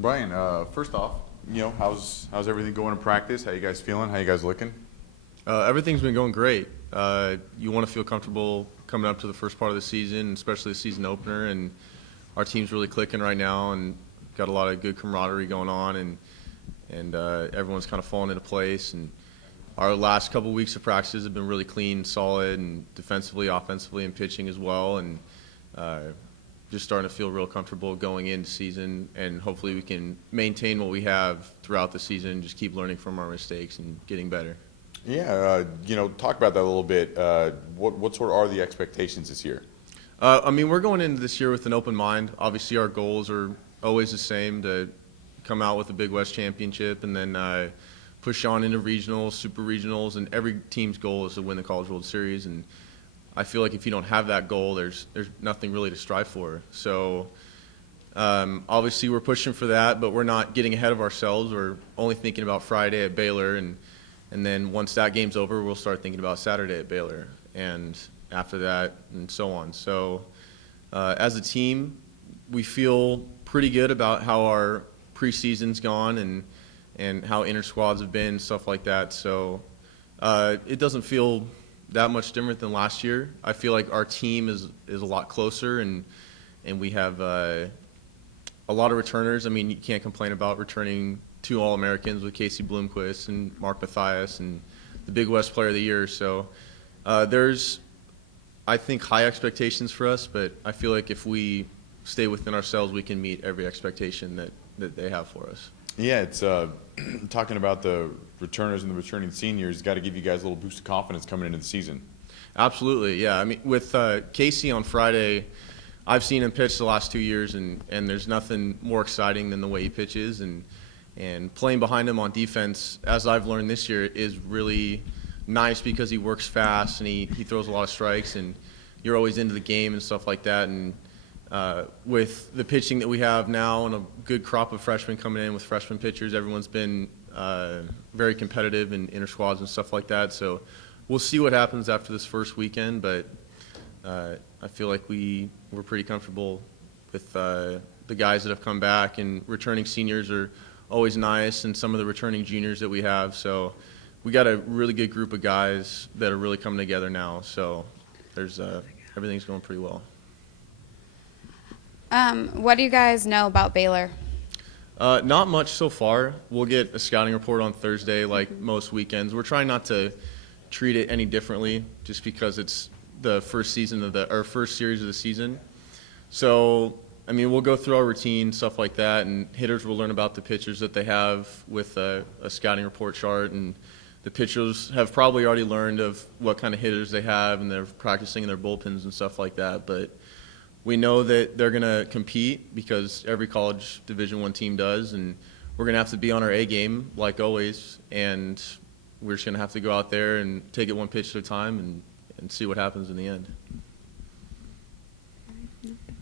Brian, first off, how's everything going in practice? How you guys feeling? How you guys looking? Everything's been going great. You want to feel comfortable coming up to the first part of the season, especially the season opener, and our team's really clicking right now and got a lot of good camaraderie going on, and everyone's kind of falling into place. And our last couple weeks of practices have been really clean, solid, and defensively, offensively, and pitching as well. And just starting to feel real comfortable going into season, and hopefully we can maintain what we have throughout the season, just keep learning from our mistakes and getting better. Yeah, talk about that a little bit. What sort of are the expectations this year? We're going into this year with an open mind. Obviously, our goals are always the same, to come out with a Big West championship and then push on into regionals, super regionals, and every team's goal is to win the College World Series. And I feel like if you don't have that goal, there's nothing really to strive for. So obviously we're pushing for that, but we're not getting ahead of ourselves. We're only thinking about Friday at Baylor, and then once that game's over, we'll start thinking about Saturday at Baylor, and after that, and so on. So as a team, we feel pretty good about how our preseason's gone and how inter-squads have been, stuff like that. So it doesn't feel that much different than last year. I feel like our team is a lot closer, and we have a lot of returners. I mean, you can't complain about returning 2 All-Americans with Casey Bloomquist and Mark Mathias and the Big West Player of the Year. So there's, I think, high expectations for us, but I feel like if we stay within ourselves, we can meet every expectation that they have for us. Yeah, it's talking about the returners and the returning seniors, got to give you guys a little boost of confidence coming into the season. Absolutely, yeah. I mean, with Casey on Friday, I've seen him pitch the last 2 years, and there's nothing more exciting than the way he pitches. And playing behind him on defense, as I've learned this year, is really nice because he works fast and he throws a lot of strikes, and you're always into the game and stuff like that. And with the pitching that we have now and a good crop of freshmen coming in with freshman pitchers, everyone's been very competitive in inter-squads and stuff like that. So we'll see what happens after this first weekend, but I feel like we're pretty comfortable with the guys that have come back, and returning seniors are always nice, and some of the returning juniors that we have. So we got a really good group of guys that are really coming together now. So there's everything's going pretty well. What do you guys know about Baylor? Not much so far. We'll get a scouting report on Thursday, like most weekends. We're trying not to treat it any differently, just because it's the first season of our first series of the season. So, I mean, we'll go through our routine, stuff like that, and hitters will learn about the pitchers that they have with a scouting report chart, and the pitchers have probably already learned of what kind of hitters they have, and they're practicing in their bullpens and stuff like that. But we know that they're going to compete because every college Division I team does, and we're going to have to be on our A game like always, and we're just going to have to go out there and take it one pitch at a time and see what happens in the end.